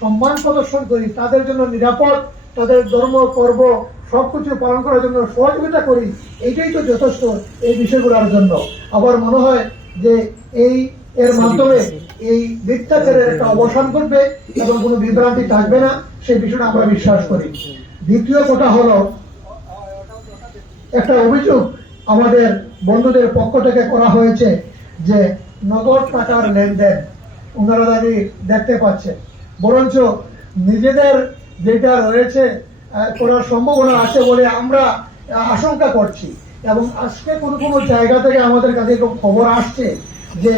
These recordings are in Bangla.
সম্মান প্রদর্শন করি, তাদের জন্য নিরাপদ, তাদের ধর্ম কর্ম সবকিছু পালন করার জন্য সহযোগিতা করি, এইটাই তো যথেষ্ট এই বিষয়গুলোর জন্য। আবার মনে হয় যে এই এর মাধ্যমে এই মিথ্যাচারের একটা অবসান ঘটবে এবং কোনো বিভ্রান্তি থাকবে না, সেই বিষয়টা আমরা বিশ্বাস করি। দ্বিতীয় কথা হলো, একটা অভিযোগ আমাদের বন্ধুদের পক্ষ থেকে করা হয়েছে যে নগদ টাকার লেনদেন, ওনারা দেখতে পাচ্ছেন। বরঞ্চ নিজেদের যেটা রয়েছে করার সম্ভাবনা আছে বলে আমরা আশঙ্কা করছি। এবং আজকে কোনো কোনো জায়গা থেকে আমাদের কাছে খবর আসছে যে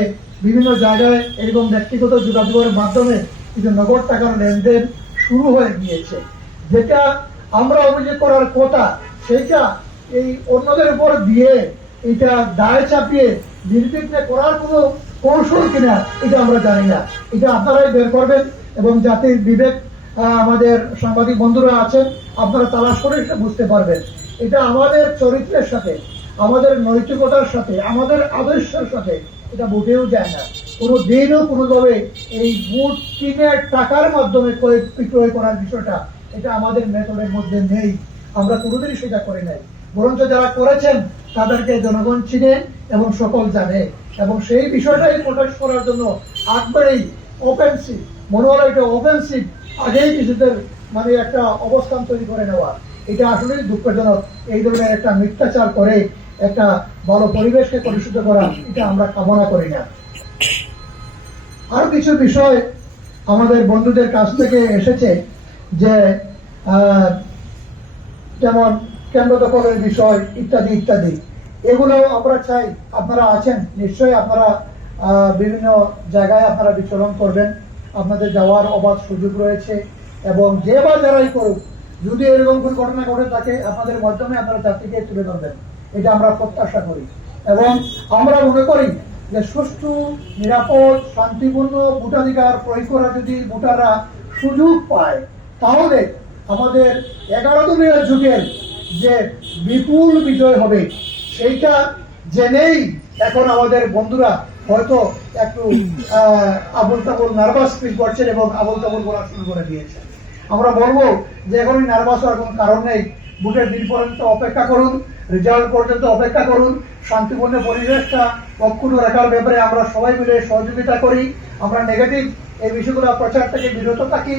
বিভিন্ন জায়গায় এরকম ব্যক্তিগত যোগাযোগের মাধ্যমে কিছু নগদ টাকার লেনদেন শুরু হয়ে গিয়েছে। যেটা আমরা অভিযোগ করার কথা সেটা এই অন্যদের উপর দিয়ে এটা দায় চাপিয়ে নির্বিঘ্নে করার কোনো কৌশল কিনা, এটা আমরা জানি না। এটা আপনারাই বের করবেন। এবং জাতির বিবেক আমাদের সাংবাদিক বন্ধুরা আছেন, আপনারা তালাশ করে বুঝতে পারবেন। এটা আমাদের চরিত্রের সাথে, আমাদের নৈতিকতার সাথে, আমাদের আদর্শের সাথে এটা বুঝেও যায় না। কোনো দিনও কোনোভাবে এই বুট কিনে টাকার মাধ্যমে ক্রয়, বিক্রয় করার বিষয়টা এটা আমাদের মেথডের মধ্যে নেই। আমরা কোনোদিনই সেটা করি নাই। বরঞ্চ যারা করেছেন, তাদেরকে জনগণ চিনে এবং সকল জানে। এবং সেই বিষয়টাই প্রোটেক্ট করার জন্য একবারেই অফেন্সিভ মনে হলো এটা অফেন্সিভ আগেই কিছুদের মানে একটা অবস্থান তৈরি করে নেওয়া। এটা আসলেই দুঃখজনক। এই ধরনের একটা মিথ্যাচার করে একটা ভালো পরিবেশকে কলুষিত করা, এটা আমরা কামনা করি না। আরও কিছু বিষয় আমাদের বন্ধুদের কাছ থেকে এসেছে যে যেমন কেন্দ্র দখলের বিষয়, ইত্যাদি ইত্যাদি। এগুলো আমরা চাই। আপনারা আছেন। নিশ্চয়ই আপনারা বিভিন্ন জায়গায় আপনারা বিচরণ করবেন। আপনাদের যাওয়ার অবাধ সুযোগ রয়েছে এবং যে বা যারাই করুক, যদি এরকম কোনো ঘটনা ঘটে থাকে, আপনাদের মাধ্যমে আপনারা জাতিকে তুলে ধরবেন। এটা আমরা প্রত্যাশা করি। এবং আমরা মনে করি যে সুষ্ঠু, নিরাপদ, শান্তিপূর্ণ ভোটাধিকার প্রয়োগ করা যদি ভোটাররা সুযোগ পায়, তাহলে আমাদের এগারো দিনের যুগের যে বিপুল বিজয় হবে, সেইটা জেনেই এখন আমাদের বন্ধুরা হয়তো একটু আবুল তাবুল নার্ভাস ফিল করছেন এবং আবুল তাবুল বলা শুরু করে দিয়েছেন। আমরা বলব যে এখন নার্ভাস হওয়ার কোনো কারণ নেই। বুকের দিন পর্যন্ত অপেক্ষা করুন রেজাল্ট পর্যন্ত অপেক্ষা করুন। শান্তিপূর্ণ পরিবেশটা অক্ষুণ্ণ রাখার ব্যাপারে আমরা সবাই মিলে সহযোগিতা করি। আমরা নেগেটিভ এই বিষয়গুলো প্রচার থেকে বিরত থাকি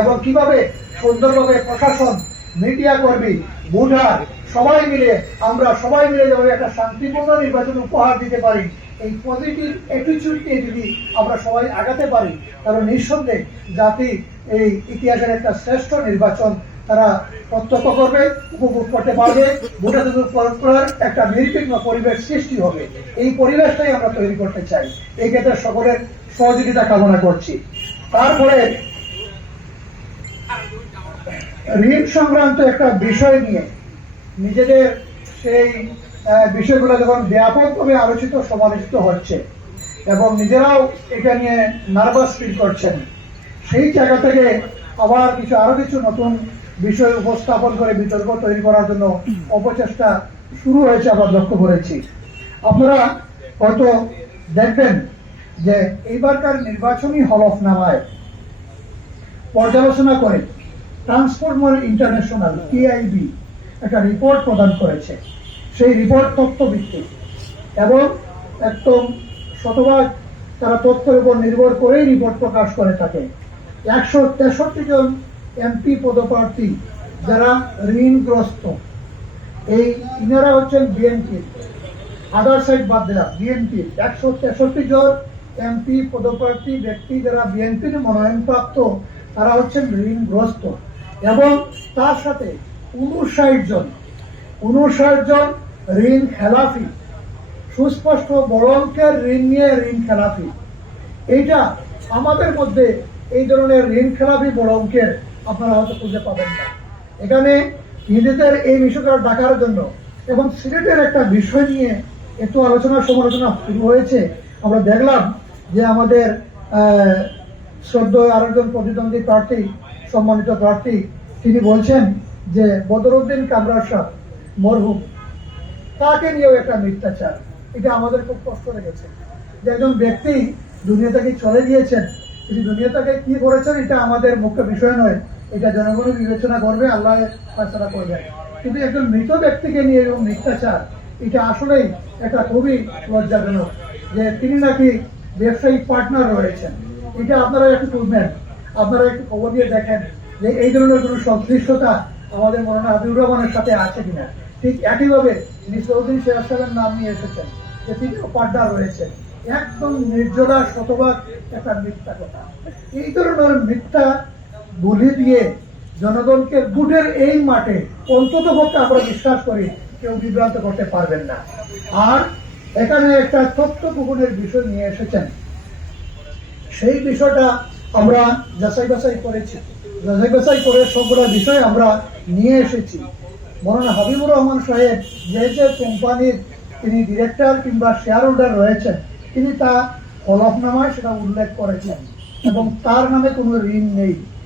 এবং কীভাবে সুন্দরভাবে প্রশাসন মিডিয়া কর্মী, ভোটার, সবাই মিলে, আমরা সবাই মিলে যেভাবে একটা শান্তিপূর্ণ নির্বাচন উপহার দিতে পারি, এই পজিটিভ অ্যাটিচিউড নিয়ে যদি আমরা সবাই আগাতে পারি, তাহলে নিঃসন্দেহে জাতি এই ইতিহাসের একটা শ্রেষ্ঠ নির্বাচন তারা প্রত্যক্ষ করবে, উপভোগ করতে পারবে ভোটাধিকার প্রয়োগ একটা নির্বিঘ্ন পরিবেশ সৃষ্টি হবে। এই পরিবেশটাই আমরা তৈরি করতে চাই। এই ক্ষেত্রে সকলের সহযোগিতা কামনা করছি। তারপরে ঋণ সংক্রান্ত একটা বিষয় নিয়ে নিজেদের সেই বিষয়গুলো যখন ব্যাপকভাবে আলোচিত, সমালোচিত হচ্ছে এবং নিজেরাও এটা নিয়ে নার্ভাস ফিল করছেন, সেই জায়গা থেকে আবার কিছু, আরও কিছু নতুন বিষয় উপস্থাপন করে বিতর্ক তৈরি করার জন্য অপচেষ্টা শুরু হয়েছে আমরা লক্ষ্য করেছি। আপনারা হয়তো দেখবেন যে এইবারকার নির্বাচনী হলফনামায় পর্যালোচনা করে ট্রান্সফরমার ইন্টারন্যাশনাল টিআইবি একটা রিপোর্ট প্রদান করেছে। সেই রিপোর্ট তথ্যভিত্তিক। এবং একদম শতভাগ তারা তথ্যের উপর নির্ভর করেই রিপোর্ট প্রকাশ করে থাকে। একশো তেষট্টি জন এমপি পদপ্রার্থী যারা ঋণগ্রস্ত। এই ইনারা হচ্ছেন বিএনপি আদার সাইড বাদ দিলাম বিএনপির একশো তেষট্টি জন এমপি পদপ্রার্থী, ব্যক্তি যারা বিএনপির মনোনয়নপ্রাপ্ত, তারা হচ্ছেন ঋণগ্রস্ত। এবং তার সাথে উনষাট জন উনষাট জন ঋণ খেলাফি সুস্পষ্ট বড় অঙ্কের ঋণ নিয়ে ঋণ খেলাফি। এইটা আমাদের মধ্যে এই ধরনের ঋণ খেলাফি বড় অঙ্কের আপনারা হয়তো খুঁজে পাবেন না। এখানে নিজেদের এই বিষয়টা ডাকার জন্য এবং সিলেটের একটা বিষয় নিয়ে একটু আলোচনা সমালোচনা শুরু হয়েছে। আমরা দেখলাম যে আমাদের আহ, শ্রদ্ধেয় আরেকজন প্রতিদ্বন্দ্বী প্রার্থী সম্মানিত প্রার্থী, তিনি বলছেন যে, বদরুদ্দিন কামরার সাহ মরহুম, তাকে নিয়েও একটা মিথ্যাচার। এটা আমাদের খুব কষ্ট লেগেছে। যে একজন ব্যক্তি দুনিয়া থেকে চলে গিয়েছেন, তিনি দুনিয়া থেকে কি করেছেন, এটা আমাদের মুখ্য বিষয় নয়। এটা জনগণ বিবেচনা করবে, আল্লাহ ফয়সলা করবে কিন্তু একজন মৃত ব্যক্তিকে নিয়ে এবং মিথ্যাচার, এটা আসলেই একটা খুবই লজ্জাজনক যে তিনি নাকি ব্যবসায়িক পার্টনার রয়েছেন। এটা আপনারা একটু তুলবেন আপনারা একটু খবর দিয়ে দেখেন যে এই ধরনের কোনো সংশ্লিষ্টতা আমাদের মৌলানা হাবিবুর রহমানের সাথে আছে কিনা। ঠিক একইভাবে তিনি সৌদিন শেখ সাহেবের নাম নিয়ে এসেছেন, যে তিনিও পার্টনার রয়েছেন। একদম নির্জলা শতভাগ একটা মিথ্যা কথা। এই ধরনের মিথ্যা বলি দিয়ে জনগণকে বুটের এই মাঠে অন্তত পক্ষে আমরা বিশ্বাস করি কেউ বিভ্রান্ত করতে পারবেন না। আর এখানে একটা তথ্য গোপনের বিষয় নিয়ে এসেছেন। সেই বিষয়টা আমরা যাচাই বাছাই করেছি। যাচাই বাছাই করে সবগুলো বিষয় আমরা নিয়ে এসেছি। মৌলানা হাবিবুর রহমান সাহেব যে যে কোম্পানির তিনি ডিরেক্টর কিংবা শেয়ার হোল্ডার রয়েছেন, তিনি তা হলফনামায় সেটা উল্লেখ করেছেন এবং তার নামে কোনো ঋণ নেই।